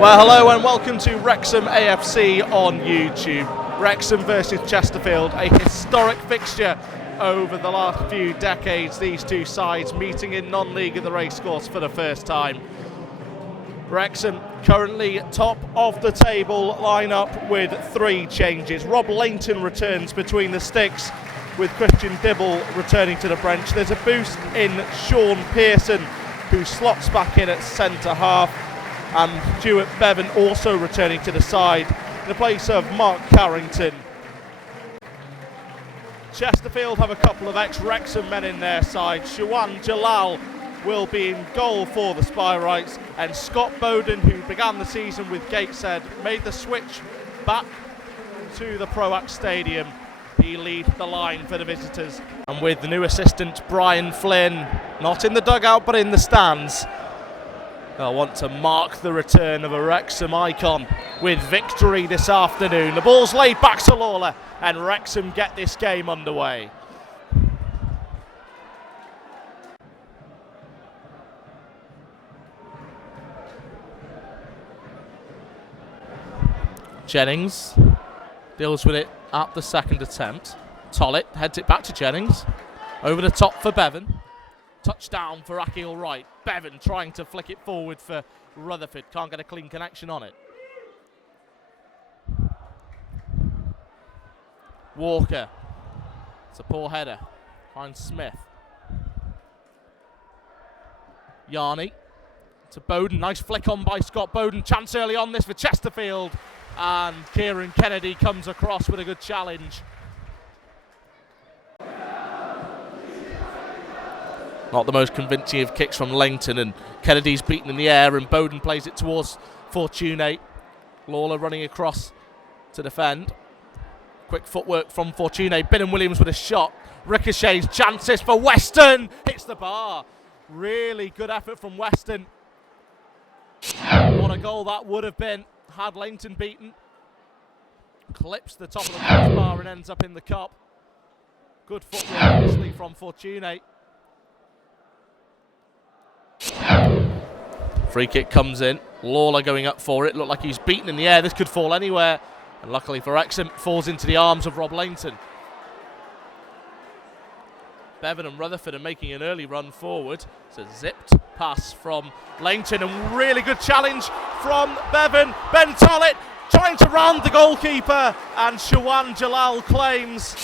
Well, hello and welcome to Wrexham AFC on YouTube. Wrexham versus Chesterfield, a historic fixture over the last few decades. These two sides meeting in non-league at the racecourse for the first time. Wrexham currently top of the table lineup with 3 changes. Rob Lainton returns between the sticks with Christian Dibble returning to the bench. There's a boost in Sean Pearson, who slots back in at centre half, and Stuart Bevan also returning to the side in the place of Mark Carrington. Chesterfield have a couple of ex-Wrexham men in their side. Shawan Jalal will be in goal for the Spyrites, and Scott Bowden, who began the season with Gateshead, made the switch back to the Proact Stadium. He leads the line for the visitors. And with the new assistant Brian Flynn, not in the dugout but in the stands, they'll want to mark the return of a Wrexham icon with victory this afternoon. The ball's laid back to Lawler and Wrexham get this game underway. Jennings deals with it at the second attempt. Tollett heads it back to Jennings. Over the top for Bevan. Touchdown for Akil Wright. Bevan trying to flick it forward for Rutherford. Can't get a clean connection on it. Walker. It's a poor header. Finds Smith. Yarney to Bowden. Nice flick on by Scott Bowden. Chance early on this for Chesterfield. And Kieran Kennedy comes across with a good challenge. Not the most convincing of kicks from Langton, and Kennedy's beaten in the air, and Bowden plays it towards Fortune. Lawler running across to defend. Quick footwork from Fortune. Bingham Williams with a shot. Ricochets, chances for Weston. Hits the bar. Really good effort from Weston. What a goal that would have been had Langton beaten. Clips the top of the crossbar and ends up in the cup. Good footwork initially from Fortune. Free kick comes in. Lawler going up for it. Looked like he's beaten in the air. This could fall anywhere. And luckily for Wrexham, it falls into the arms of Rob Lainton. Bevan and Rutherford are making an early run forward. It's a zipped pass from Lainton, and really good challenge from Bevan. Ben Tollett trying to round the goalkeeper, and Shawan Jalal claims.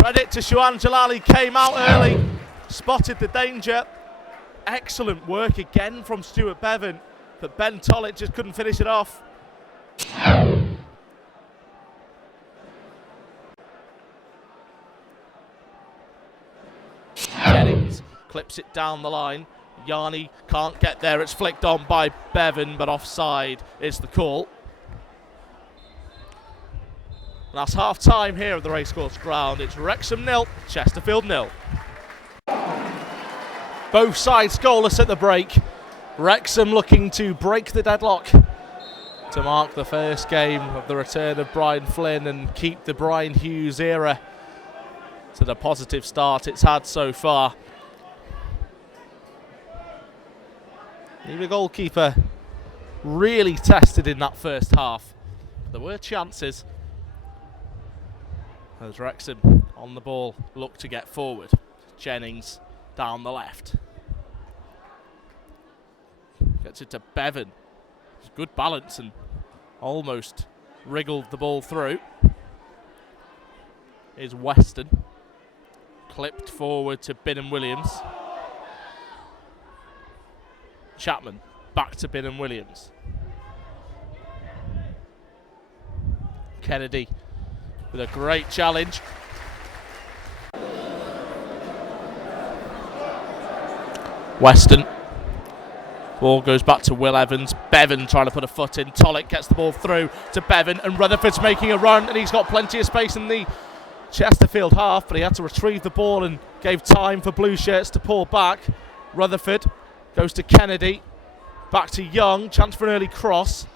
Credit to Shawan Jalal, he came out early, spotted the danger. Excellent work again from Stuart Bevan, but Ben Tollett just couldn't finish it off. Jennings clips it down the line. Yarney can't get there. It's flicked on by Bevan, but offside is the call. And that's half time here at the racecourse ground. It's Wrexham 0, Chesterfield 0. Both sides goalless at the break. Wrexham looking to break the deadlock to mark the first game of the return of Brian Flynn and keep the Brian Hughes era to the positive start it's had so far. The goalkeeper really tested in that first half. There were chances as Wrexham on the ball look to get forward. Jennings down the left. Gets it to Bevan. Good balance and almost wriggled the ball through. Here's Weston. Clipped forward to Bingham Williams. Chapman back to Bingham Williams. Kennedy with a great challenge. Weston. Ball goes back to Will Evans. Bevan trying to put a foot in. Tollett gets the ball through to Bevan, and Rutherford's making a run, and he's got plenty of space in the Chesterfield half, but he had to retrieve the ball and gave time for Blue Shirts to pull back. Rutherford goes to Kennedy. Back to Young. Chance for an early cross.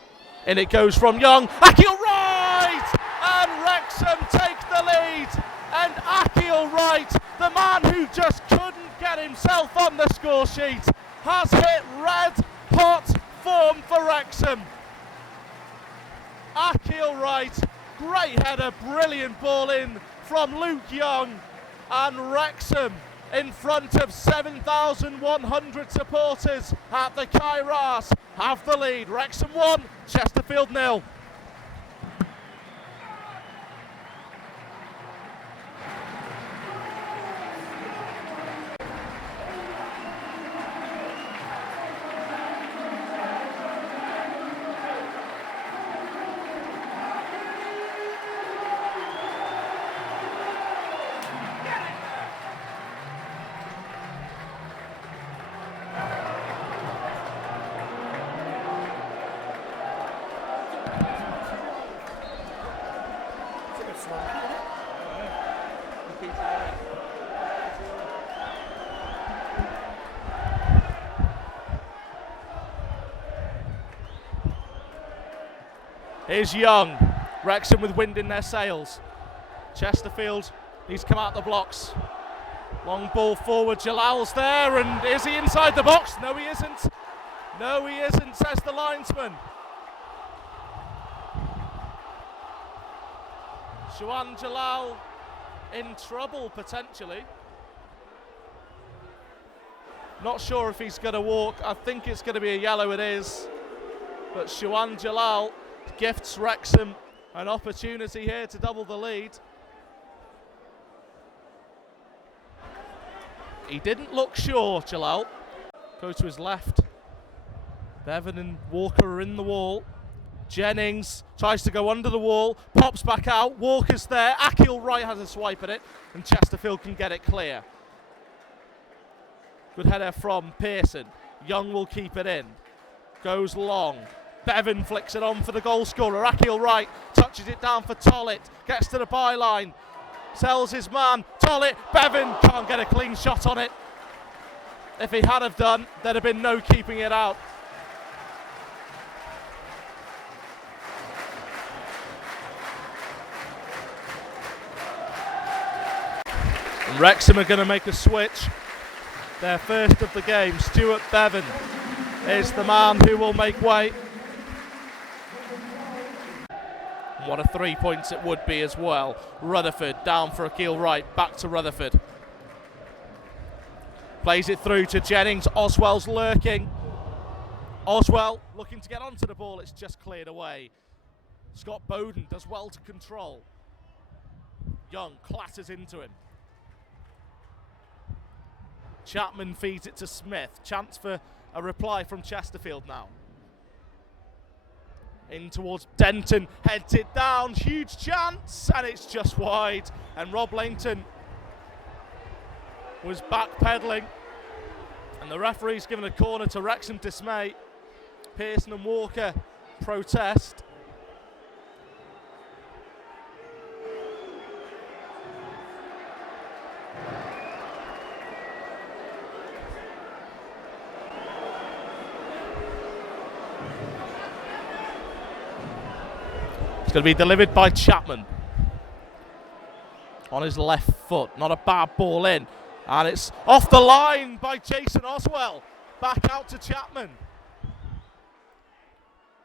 In it goes from Young. Akil Wright! And Wrexham take the lead. And Akil Wright, the man who just couldn't get himself on the score sheet, has hit red hot form for Wrexham. Akil Wright, great header, brilliant ball in from Luke Young, and Wrexham in front of 7,100 supporters at the Kairos have the lead. Wrexham 1, Chesterfield 0. Here's Young. Wrexham with wind in their sails. Chesterfield needs to come out the blocks. Long ball forward, Jalal's there, and is he inside the box? No, he isn't. No, he isn't, says the linesman. Juan Jalal in trouble, potentially. Not sure if he's going to walk. I think it's going to be a yellow, it is. But Juan Jalal gifts Wrexham an opportunity here to double the lead. He didn't look sure, Jalal. Go to his left. Bevan and Walker are in the wall. Jennings tries to go under the wall, pops back out. Walker's there. Akil Wright has a swipe at it, and Chesterfield can get it clear. Good header from Pearson. Young will keep it in. Goes long. Bevan flicks it on for the goal scorer. Akil Wright touches it down for Tollett. Gets to the byline. Sells his man. Tollett. Bevan can't get a clean shot on it. If he had have done, there'd have been no keeping it out. And Wrexham are going to make a switch. Their first of the game. Stuart Bevan is the man who will make way. What a 3 points it would be as well. Rutherford down for Akil Wright, back to Rutherford. Plays it through to Jennings. Oswell's lurking. Oswell looking to get onto the ball, it's just cleared away. Scott Bowden does well to control. Young clatters into him. Chapman feeds it to Smith. Chance for a reply from Chesterfield now. In towards Denton, heads it down, huge chance, and it's just wide. And Rob Langton was backpedaling, and the referee's given a corner to Wrexham dismay. Pearson and Walker protest. It's going to be delivered by Chapman on his left foot. Not a bad ball in. And it's off the line by Jason Oswell. Back out to Chapman.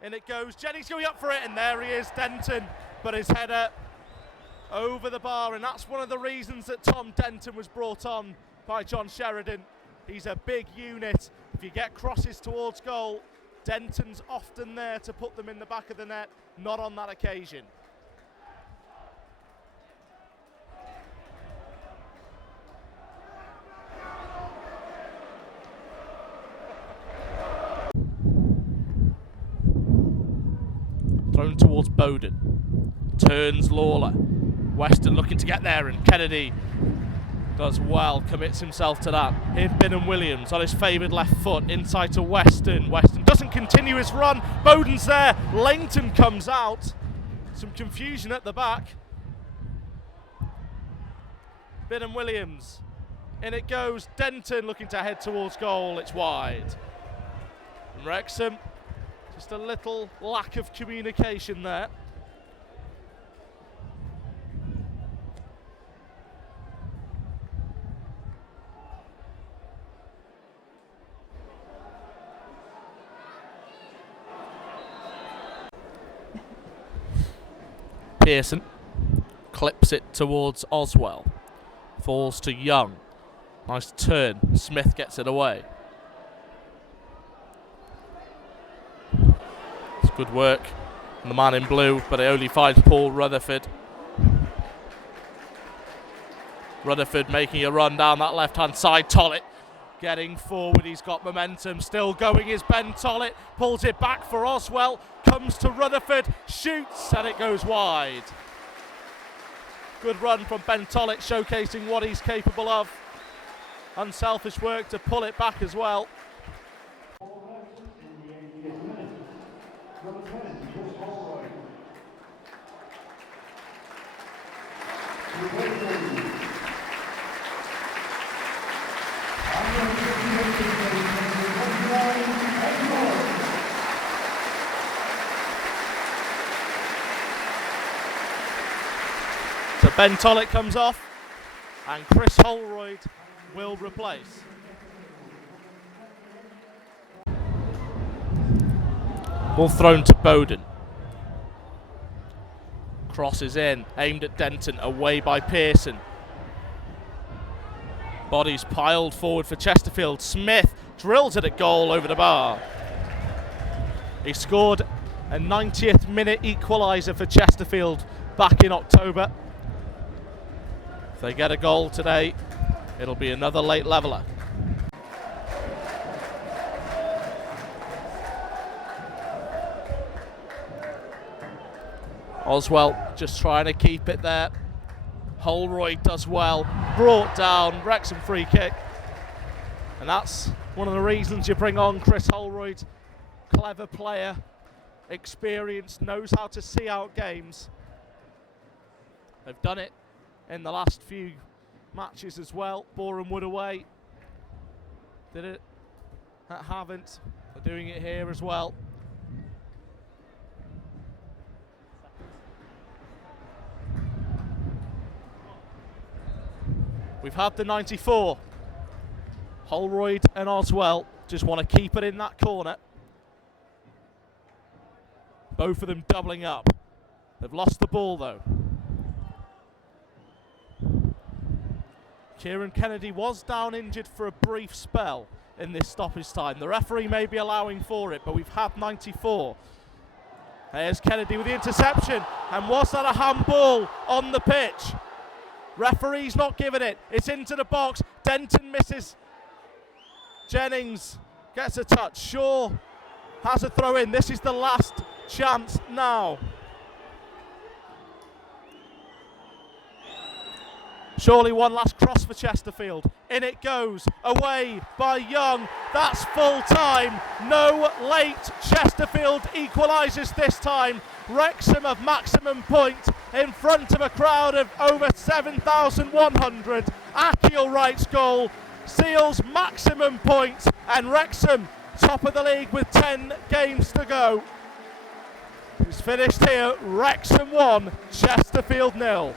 In it goes. Jennings going up for it. And there he is, Denton. But his header over the bar. And that's one of the reasons that Tom Denton was brought on by John Sheridan. He's a big unit. If you get crosses towards goal, Denton's often there to put them in the back of the net. Not on that occasion. Thrown towards Bowden. Turns Lawler. Weston looking to get there, and Kennedy does well, commits himself to that. Here Bingham Williams on his favoured left foot, inside to Weston. Weston doesn't continue his run. Bowden's there. Langton comes out. Some confusion at the back. Bingham Williams. In it goes. Denton looking to head towards goal. It's wide. And Wrexham, just a little lack of communication there. Pearson. Clips it towards Oswell. Falls to Young. Nice turn. Smith gets it away. It's good work from the man in blue, but it only finds Paul Rutherford. Rutherford making a run down that left-hand side. Tollett getting forward. He's got momentum. Still going is Ben Tollett. Pulls it back for Oswell. Comes to Rutherford. Shoots, and it goes wide. Good run from Ben Tollett, showcasing what he's capable of. Unselfish work to pull it back as well. So Ben Tollett comes off and Chris Holroyd will replace. Ball thrown to Bowden. Crosses in, aimed at Denton, away by Pearson. Bodies piled forward for Chesterfield. Smith drills it at goal over the bar. He scored a 90th minute equaliser for Chesterfield back in October. If they get a goal today, it'll be another late leveller. Oswell just trying to keep it there. Holroyd does well. Brought down. Wrexham free kick. And that's one of the reasons you bring on Chris Holroyd. Clever player. Experienced. Knows how to see out games. They've done it in the last few matches as well. Boreham Wood away. Did it at Havant. They're doing it here as well. We've had the 94. Holroyd and Oswell just want to keep it in that corner. Both of them doubling up. They've lost the ball though. Kieran Kennedy was down injured for a brief spell in this stoppage time. The referee may be allowing for it, but we've had 94. There's Kennedy with the interception. And was that a handball on the pitch? Referee's not giving it. It's into the box. Denton misses. Jennings gets a touch. Shaw has a throw in. This is the last chance now. Surely one last cross for Chesterfield. In it goes. Away by Young. That's full time. No late. Chesterfield equalises this time. Wrexham of maximum point in front of a crowd of over 7,100. Akil Wright's goal seals maximum points, and Wrexham top of the league with 10 games to go. It's finished here. Wrexham 1, Chesterfield 0.